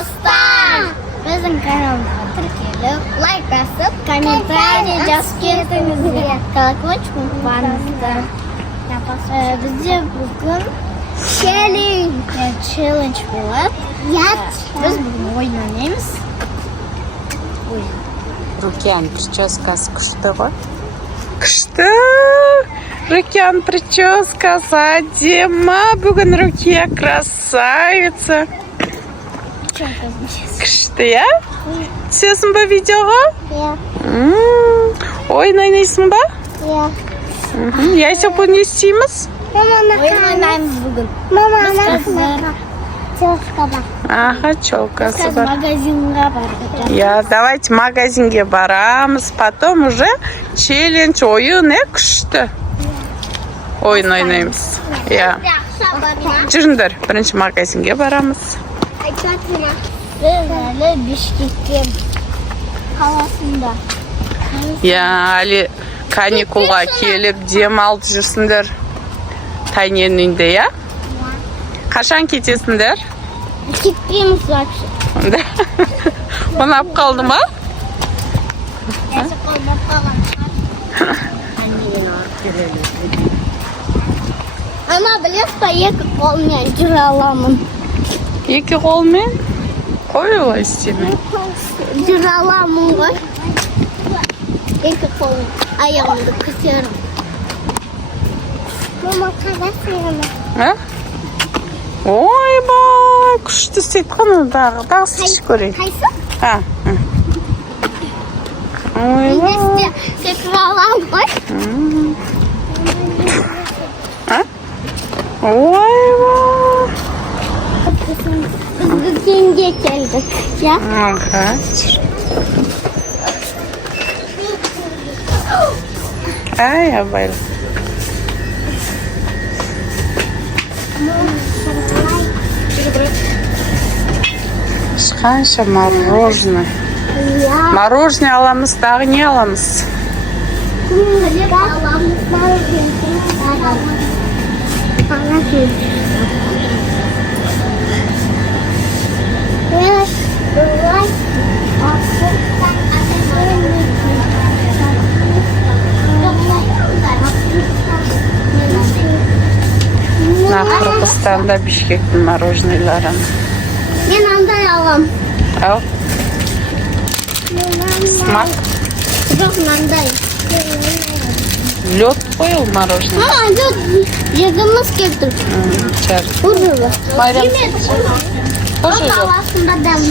достар! Біздің каналға тіркеліп, лайк басып, комментарий жазып кетіңіздер. Колокольчикті басыңыздар. Бізде бүгін челлендж болады. Біз бүгін ойын ойнаймыз. Рукияның прическасы күшті ғой. Күшті! Рукияның прическасы әдемі. Бүгін Рукия красавица. Күшті, я? Түсесің ба видеоға? Ойын ойнайсың ба? Я сегодня не істейміз? Ойын ойнаймыз бүгін. Челка бар. Ага, челкасы бар. Магазинға бардық. Я, давайте магазинге барамыз, потом уже челлендж ойын, күшті. Ойын ойнаймыз. Я. Жүріңдер, бірінші магазинге барамыз. Біз әлі Бішкекке қаласында. Я, әлі каникулға келіп дем алып жүрсіңдер. Тайненің үйінде, я? Қашан кетесіңдер? Кетпейміз вообще. Ұнап қалды ма? Ана, білесіз ба, екі қолмен жүре аламын. Екі қолмен? Қой олай істеме. Жүре аламын ғой. Екі қолмен аяғымды көтерім. Мама, қарасың. Ойбай, күшті істейді қаны дағы істейші көрейін. Қайсы? Ойбай. Секір алам ғой. Ойбай. Біз дүкенге келдік. Ага. Ай, абайлы. Қанша мороженое. Мороженое аламыз, дағы не аламыз? Қырғызстанда Бішкектің мороженыйларын. Мен андай алам. Ал. Смак. Жоқ, мынандай. Лед қойыл мороженое. Лед жегіміз келдір. Чар. Ұрылы. Майрам. Тоже жоқ. Қаласында дәм.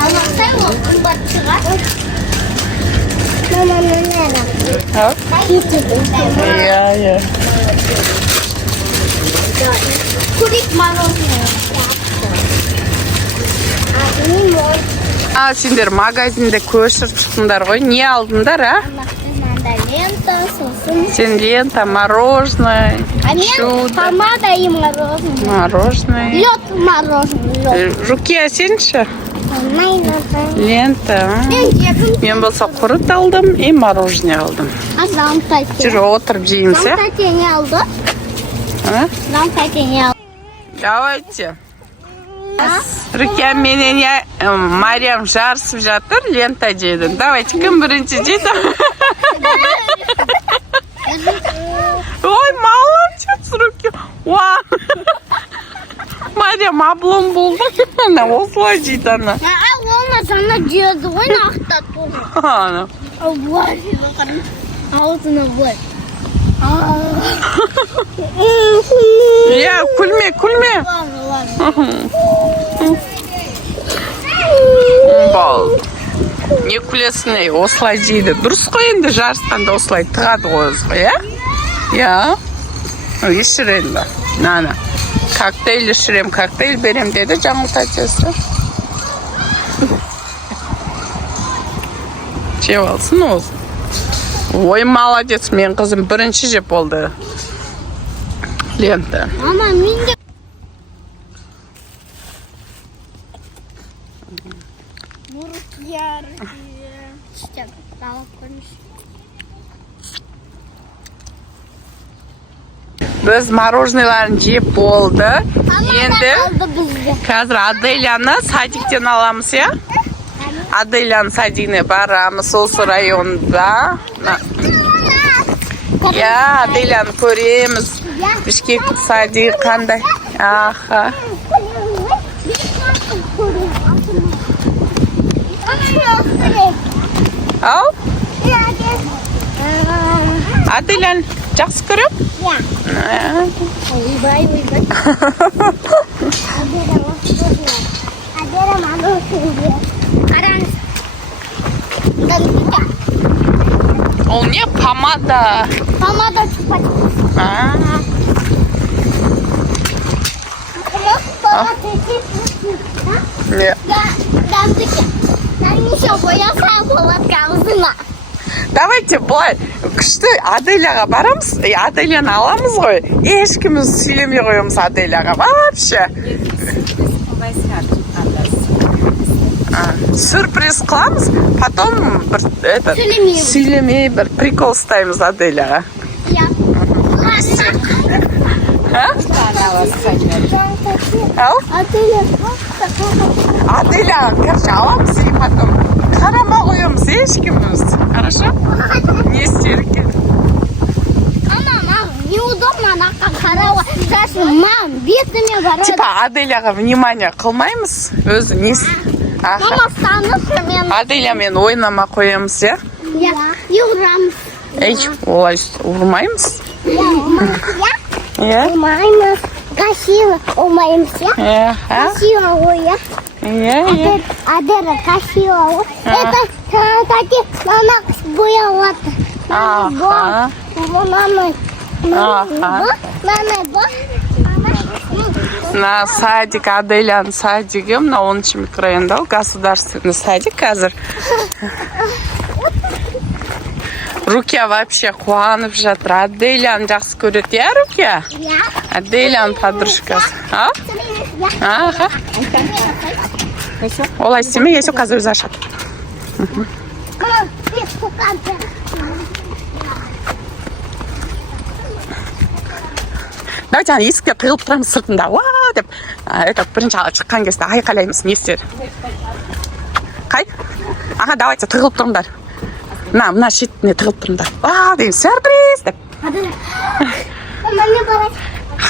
Алақтай ол қымбат шығар. Мама, нәлі. Ал. Я. Курик мороженое. Сендер магазинде көшіріп шықтыңдар ғой. Не алдыңдар, Мында лента, сосын. Сен лента, мороженое, А мен чудо. помада и мороженое. Мороженое. Лед мороженое. Рукия сенші? Лента. Мен жегім. Мен болса құрыт алдым и мороженое алдым. Адам тәте. Жүр, отырып жейміз, Адам тәте не алды? Адам тәте не алды? Давайте. Рукия менен Мариям жарысып жатыр, лента жейді. Давайте, кім бірінші жейді? Ой, молодец, Рукия. Мариям облом болды. Осылай жейді ана. Олма sana жеді ғой, нақтат болды. Бұлар жейді қарым. Аузына бұлар. Я, күлме. Бол. Не күлесің, осылай жейді. Дұрыс қой енді жарыстанда осылай тығады ғой өзі, я? Ешіренді. Нана. Коктейль ішірем, коктейль берем деді жаңыл тәтесі. Жеп алсын өзі. Ой, молодец, мен қызым бірінші жеп болды. Лента. Мама, мен де... Рукия. Işte, daha konuş. Biz mороженыйларын jep bo'ldi. Endi Kaldı bizde. hozir Adelani sadikdan olamiz ya. Adelani sadikni boramiz So'lsi rayonida. Ya, Adelani ko'ramiz. Bishkek sadik qanday? Aha. Al. Adelani yaxshi ko'rib? Uyubay. Adera malu sürüyor. Karan. O ne? Pomada. Pomada çıkacak. Ha. Ne? Ya, ben еще boyasam болады қалзына. Давайте былай күшті Аделяға барамыз, Аделяны аламыз ғой. Ешкіміз сөйлемей қоямыз Аделяға вообще. Сюрприз қыламыз, потом бір сөйлемей бір прикол ұстаймыз Аделяға. Я. Аделяға короче аламыз и потом қарама қоямыз ешкіміз. Хорошо? Не істерге. Мам, неудобно на карава. Сейчас мам, бетами барады. Типа Аделяға внимание қылмаймыз. Өзі не Мама станып мен. Аделямен ойнама қоямыз, я? Я юрамыз. Ей, олай ұрмаймыз. Я? Умаймыз. Красиво умаемся. Красиво ой, я. Адера красиво. Это такие мама боялады. Мама. На садик, Аделяның садигі, мына 10-ші микрорайонда, государственный садик қазір. Рукия вообще қуанып жатыр. Аделяны жақсы көреді, я, Рукия? Аделяның подружкасы. Аха. Олай істеме, есі қазір өзі ашады. Давайте ана есікте тығылып тұрамыз сыртында. Уа деп, бірінші шыққан кезде айқайлаймыз, не істер? Қай? Аға, давайте тығылып тұрыңдар. Мына шетіне тығылып тұрыңдар. Уа деймін, сюрприз деп.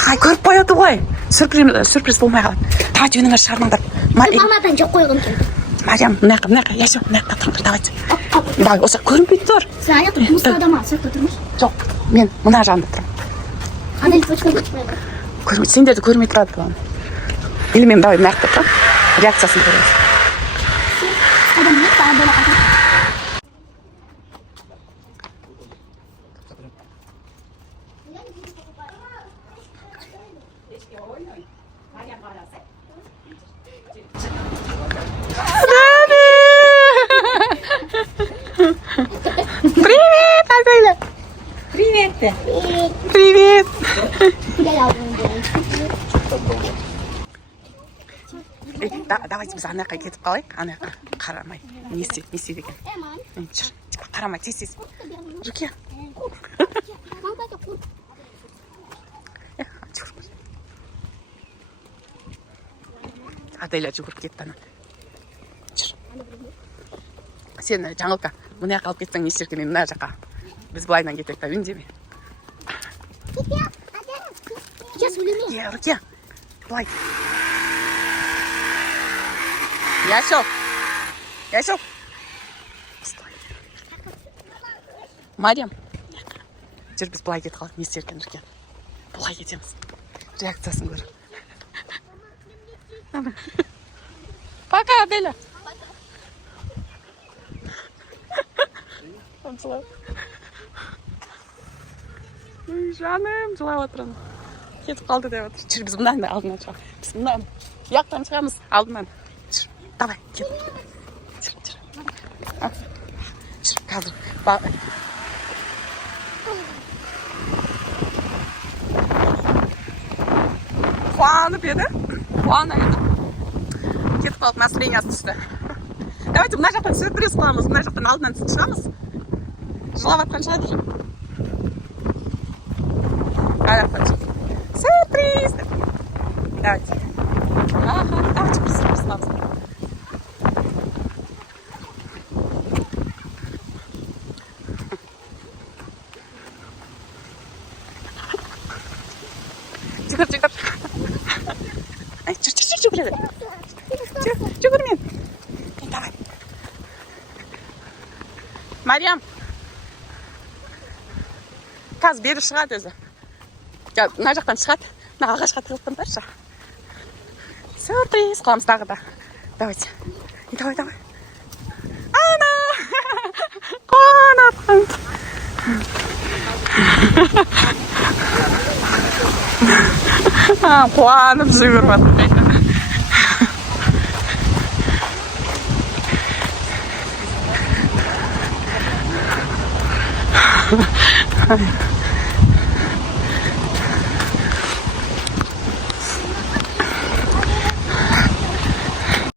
Ай, көріп қояды ғой. Сюрприз болмай қалады. Давайте өніңіз шығармаңдар. Мамадан жоқ қойғым келді. Мариам, мына яшо, мына тұрыңдар, давайте. Давай, осы көрінбей тұр. Сен аяқ мұстада ма? Сыртта тұрмыш? Жоқ, мен мына жағында тұрмын. Адель почкай көтпейді. Сендерді көрмей тұрады бұған. Или мен давай мына тұрып, реакциясын көреміз. Адам не та Аделя қата? Привет, Аделя! Привет! Привет! Давайте біз ана жаққа кетіп қалайық. Ана жаққа қарамай. Не істейді екен? Жүр, қарамай, тез. Рукия. Аделя жүгіріп кетті ана. Жүр. Сен жаңылқа, мұны жаққа алып кетсең не істер екен? Мына жаққа. Біз былайынан кетейік та, үндеме. Сейчас улемей. Рукия, былай. Яшел. Стой. Мариам. Жүр, біз былай кетіп қалдық, не істер екен, Рукия? Былай кетеміз. Реакциясын көр. Пока, Аделя. Жаным, жылап отырмын. Кетіп қалды деп отыр. Жүр, біз мынаны алдынан шығамыз. Біз мынаны яқтан шығамыз, алдынан. Жүр, давай, кет. Жүр. Жүр, қазір. Қуанып еді. Кетіп қалып, настроениясы түсті. Давайте мына жақтан сюрприз қыламыз. Мына жақтан алдынан шығамыз. Жылап атқан шығады. Аяқтан шығады. Давайте. Ага, давайте представьте. Тигр. Ай, чур, блядь. Жүгірмен. Давай. Мариям. Қазір бері шығады өзі. Мына жақтан шығады. Мына ағашқа тығылып тұрыңдаршы. Сюрприз қыламыз тағы да. Давайте. Давай. Ана! Қуанатқан. Қуанып жүгіріп жатыр. Hi.